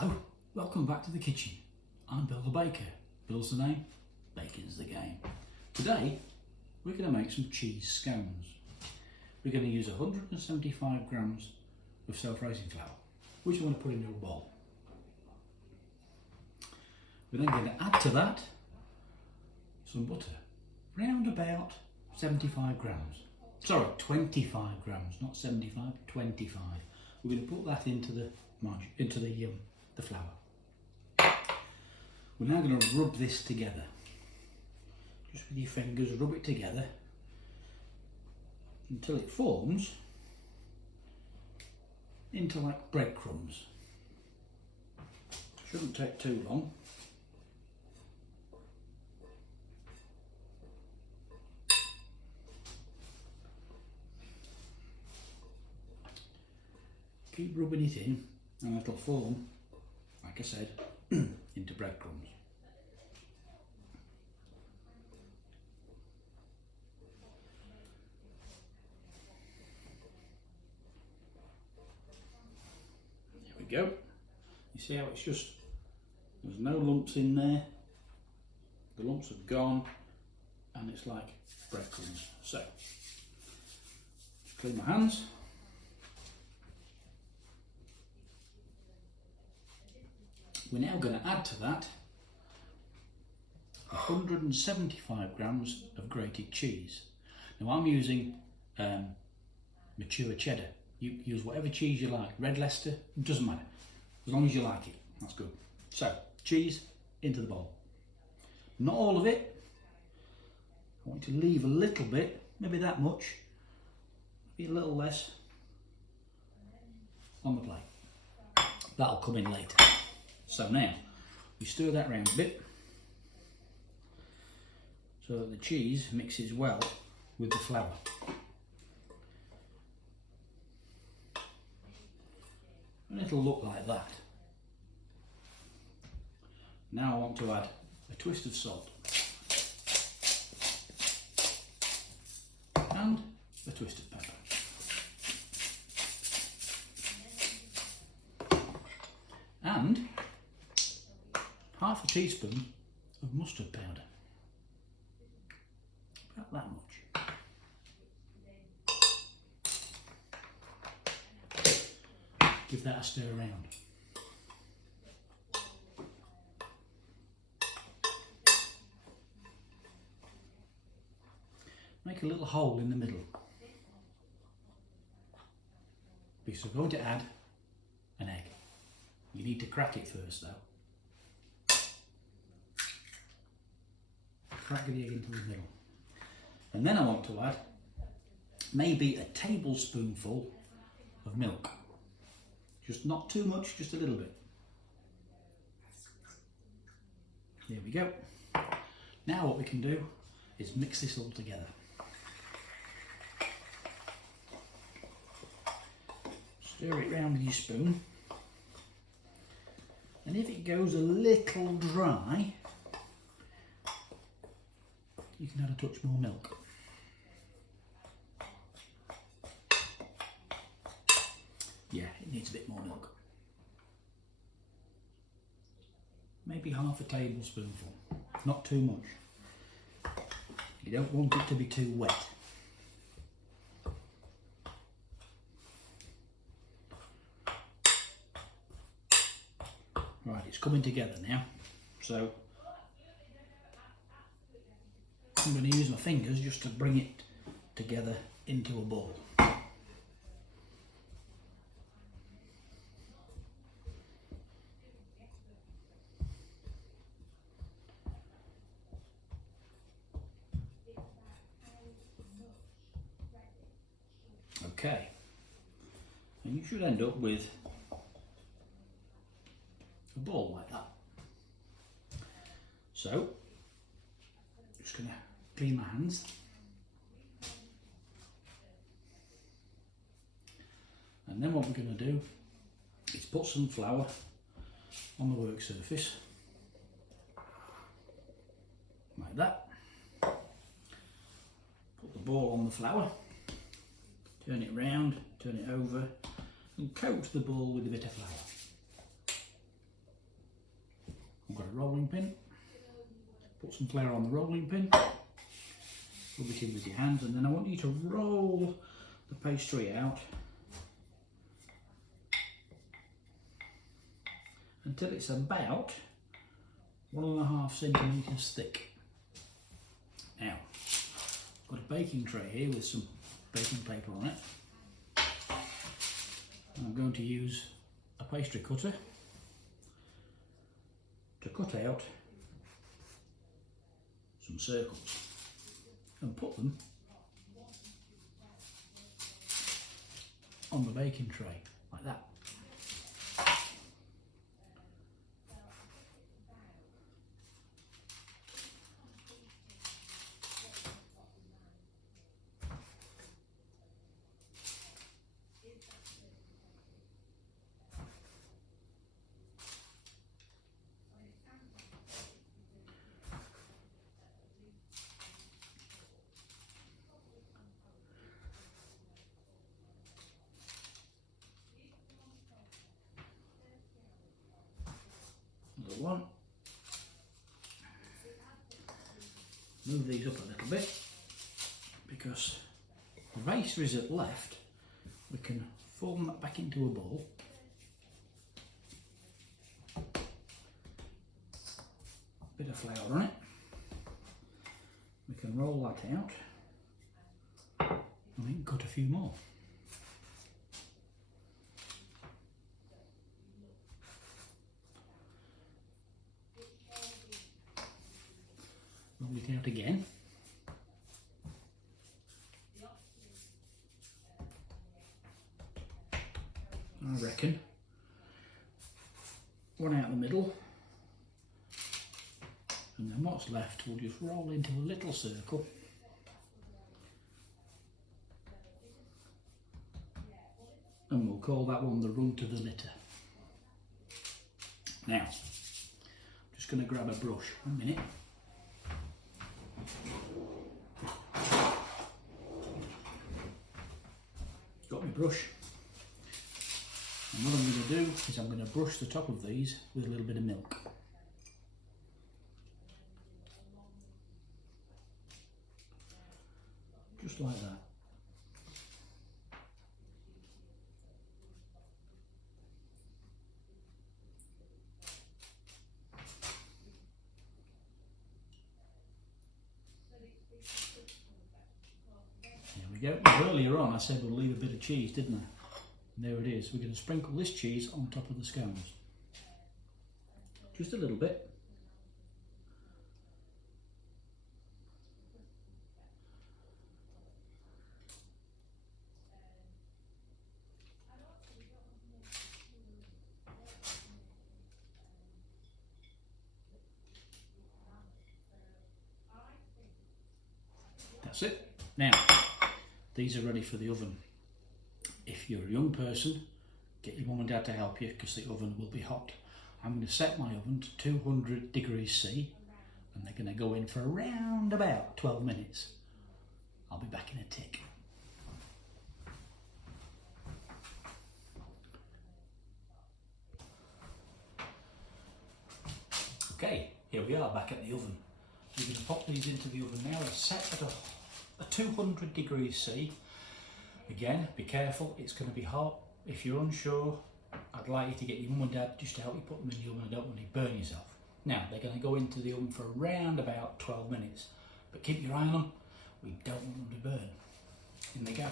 Hello, welcome back to the kitchen. I'm Bill the Baker. Bill's the name, bacon's the game. Today we're going to make some cheese scones. We're going to use 175 grams of self-raising flour, which I'm going to put into a bowl. We're then going to add to that some butter, round about 75 grams. Sorry, 25 grams, not 75, 25. We're going to put that into the flour. We're now going to rub this together. Just with your fingers, rub it together until it forms into like breadcrumbs. Shouldn't take too long. Keep rubbing it in and it'll form, like I said, into breadcrumbs. There we go. You see how it's just, there's no lumps in there. The lumps have gone and it's like breadcrumbs. So, clean my hands. We're now going to add to that 175 grams of grated cheese. Now I'm using mature cheddar. You use whatever cheese you like. Red Leicester, it doesn't matter. As long as you like it, that's good. So, cheese into the bowl. Not all of it. I want you to leave a little bit, maybe that much, maybe a little less on the plate. That'll come in later. So now, we stir that around a bit so that the cheese mixes well with the flour. And it'll look like that. Now I want to add a twist of salt and a twist of pepper. And half a teaspoon of mustard powder. About that much. Give that a stir around. Make a little hole in the middle. Because we're going to add an egg. You need to crack it first though. Crack the egg into the middle. And then I want to add maybe a tablespoonful of milk. Just not too much, just a little bit. There we go. Now what we can do is mix this all together. Stir it round with your spoon. And if it goes a little dry, you can add a touch more milk. Yeah, it needs a bit more milk. Maybe half a tablespoonful, not too much. You don't want it to be too wet. Right, it's coming together now, so I'm going to use my fingers just to bring it together into a ball. Okay, and you should end up with a ball like that. So, just going to clean my hands. And then what we're going to do is put some flour on the work surface, like that. Put the ball on the flour, turn it round, turn it over, and coat the ball with a bit of flour. I've got a rolling pin. Put some flour on the rolling pin. Rub it in with your hands, and then I want you to roll the pastry out until it's about 1.5 centimetres thick. Now, I've got a baking tray here with some baking paper on it. And I'm going to use a pastry cutter to cut out some circles and put them on the baking tray like that. Another one. Move these up a little bit because the base is at left. We can form that back into a ball. Bit of flour on it. We can roll that out and we can cut a few more. Roll it out again. I reckon one out the middle, and then what's left we'll just roll into a little circle. And we'll call that one the run to the litter. Now, I'm just going to grab a brush, 1 minute. Got my brush. And what I'm going to do is I'm going to brush the top of these with a little bit of milk. Just like that. There we go. Earlier on I said we'll leave a bit of cheese, didn't I? And there it is. We're going to sprinkle this cheese on top of the scones. Just a little bit. That's it. Now, these are ready for the oven. If you're a young person, get your mum and dad to help you because the oven will be hot. I'm going to set my oven to 200 degrees C and they're going to go in for around about 12 minutes. I'll be back in a tick. Okay, here we are back at the oven. We're going to pop these into the oven now. They're set at a 200 degrees C. Again, be careful, it's going to be hot. If you're unsure, I'd like you to get your mum and dad just to help you put them in the oven. I don't want you to burn yourself. Now, they're going to go into the oven for around about 12 minutes. But keep your eye on them. We don't want them to burn. In they go.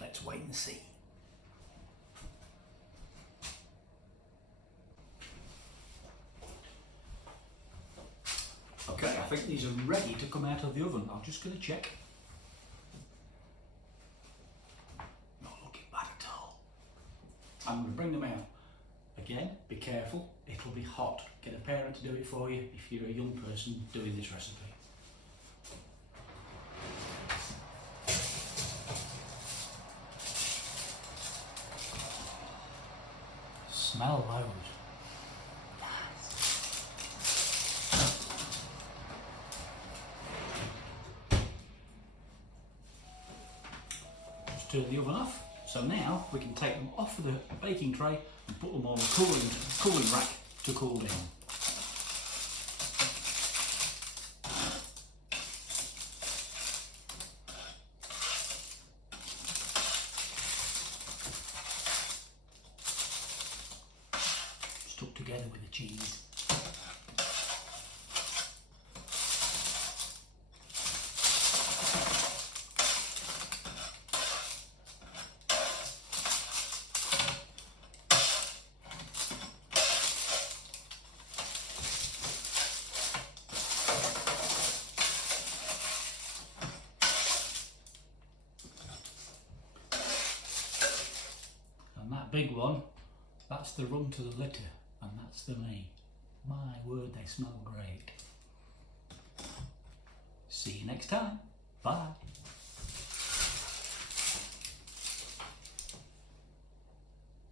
Let's wait and see. Okay, I think these are ready to come out of the oven. I'm just going to check. Not looking bad at all. I'm going to bring them out. Again, be careful, it'll be hot. Get a parent to do it for you if you're a young person doing this recipe. Smell those. turn the oven off. So now we can take them off of the baking tray and put them on the cooling rack to cool down. Stuck together with the cheese. And that big one, that's the run to the litter, and that's the me. My word, they smell great. See you next time. Bye.